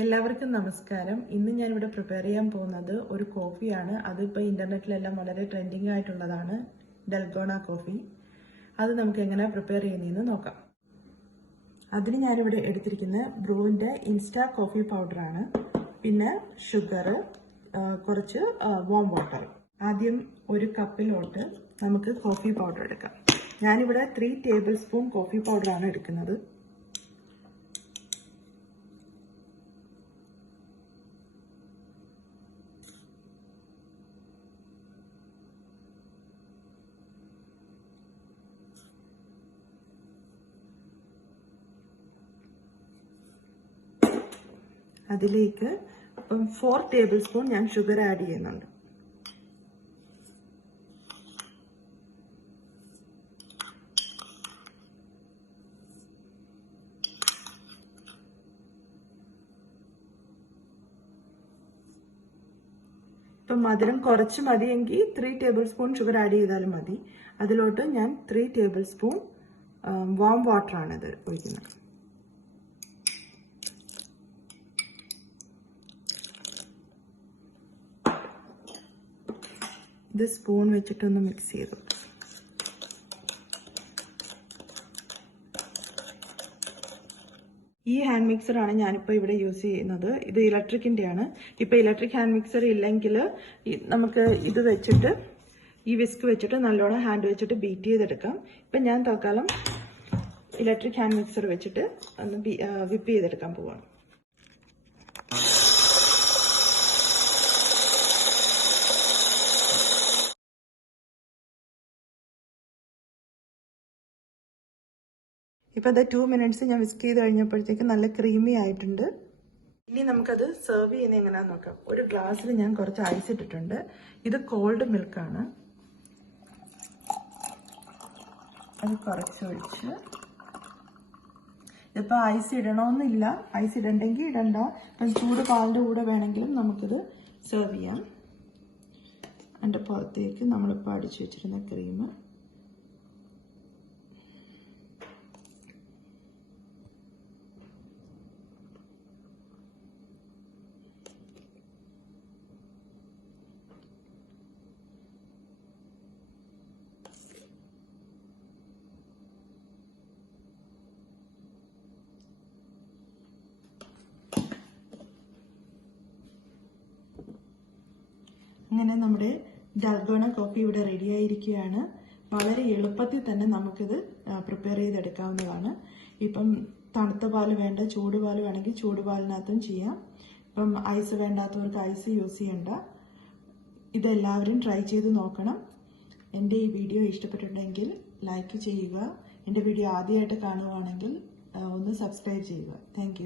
എല്ലാവർക്കും നമസ്കാരം. ഇന്ന് ഞാൻ ഇവിടെ പ്രിപ്പയർ ചെയ്യാൻ പോകുന്നത് ഒരു കോഫിയാണ്. അതിപ്പോൾ ഇന്റർനെറ്റിലെല്ലാം വളരെ ട്രെൻഡിങ് ആയിട്ടുള്ളതാണ്, ഡൽഗോണ കോഫി. അത് നമുക്ക് എങ്ങനെ പ്രിപ്പയർ ചെയ്യുന്നതെന്ന് നോക്കാം. അതിന് ഞാനിവിടെ എടുത്തിരിക്കുന്ന ബ്രൂവിൻ്റെ ഇൻസ്റ്റാ കോഫി പൗഡറാണ്. പിന്നെ ഷുഗർ, കുറച്ച് വാം വാട്ടർ. ആദ്യം ഒരു കപ്പിലോട്ട് നമുക്ക് കോഫി പൗഡർ എടുക്കാം. ഞാനിവിടെ 3 ടേബിൾ സ്പൂൺ കോഫി പൗഡറാണ് എടുക്കുന്നത്. അതിലേക്ക് 4 ടേബിൾ സ്പൂൺ ഞാൻ ഷുഗർ ആഡ് ചെയ്യുന്നുണ്ട്. ഇപ്പം മധുരം കുറച്ച് മതിയെങ്കിൽ 3 ടേബിൾ സ്പൂൺ ഷുഗർ ആഡ് ചെയ്താലും മതി. അതിലോട്ട് ഞാൻ 3 ടേബിൾ സ്പൂൺ വാം വാട്ടറാണ് ഇത് ഒഴിക്കുന്നത്. ഇത് സ്പൂൺ വെച്ചിട്ടൊന്ന് മിക്സ് ചെയ്തു. ഈ ഹാൻഡ് മിക്സറാണ് ഞാനിപ്പോൾ ഇവിടെ യൂസ് ചെയ്യുന്നത്. ഇത് ഇലക്ട്രിക്കിൻ്റെയാണ്. ഇപ്പോൾ ഇലക്ട്രിക് ഹാൻഡ് മിക്സർ ഇല്ലെങ്കിൽ നമുക്ക് ഇത് വെച്ചിട്ട്, ഈ വിസ്ക് വെച്ചിട്ട് നല്ലോണം ഹാൻഡ് വെച്ചിട്ട് ബീറ്റ് ചെയ്തെടുക്കാം. ഇപ്പം ഞാൻ തൽക്കാലം ഇലക്ട്രിക് ഹാൻഡ് മിക്സർ വെച്ചിട്ട് ഒന്ന് വിപ്പ് ചെയ്തെടുക്കാൻ പോവാണ്. ഇപ്പോൾ അത് 2 മിനിറ്റ്സ് ഞാൻ വിസ്ക് ചെയ്ത് കഴിഞ്ഞപ്പോഴത്തേക്ക് നല്ല ക്രീമി ആയിട്ടുണ്ട്. ഇനി നമുക്കത് സെർവ് ചെയ്യുന്നത് എങ്ങനെയാണെന്ന് നോക്കാം. ഒരു ഗ്ലാസ്സിൽ ഞാൻ കുറച്ച് ഐസ് ഇട്ടിട്ടുണ്ട്. ഇത് കോൾഡ് മിൽക്കാണ്. അത് കുറച്ച് ഒഴിച്ച്, ഇതിപ്പോൾ ഐസ് ഇടണമെന്നില്ല, ഐസ് ഇടണ്ടെങ്കിൽ ഇടണ്ട. ഇപ്പം ചൂട് പാലിൻ്റെ കൂടെ വേണമെങ്കിലും നമുക്കിത് സെർവ് ചെയ്യാം. അതിൻ്റെ പുറത്തേക്ക് നമ്മളിപ്പോൾ അടിച്ചു വെച്ചിരുന്ന ക്രീം അങ്ങനെ നമ്മുടെ ഡൽഗോണ കോഫി ഇവിടെ റെഡി ആയിരിക്കുകയാണ്. വളരെ എളുപ്പത്തിൽ തന്നെ നമുക്കിത് പ്രിപ്പയർ ചെയ്തെടുക്കാവുന്നതാണ്. ഇപ്പം തണുത്ത പാല് വേണ്ട, ചൂടുപാൽ വേണമെങ്കിൽ ചൂടുപാലിനകത്തും ചെയ്യാം. ഇപ്പം ഐസ് വേണ്ടാത്തവർക്ക് ഐസ് യൂസ് ചെയ്യണ്ട. ഇതെല്ലാവരും ട്രൈ ചെയ്ത് നോക്കണം. എൻ്റെ ഈ വീഡിയോ ഇഷ്ടപ്പെട്ടിട്ടുണ്ടെങ്കിൽ ലൈക്ക് ചെയ്യുക. എൻ്റെ വീഡിയോ ആദ്യമായിട്ട് കാണുകയാണെങ്കിൽ ഒന്ന് സബ്സ്ക്രൈബ് ചെയ്യുക. താങ്ക്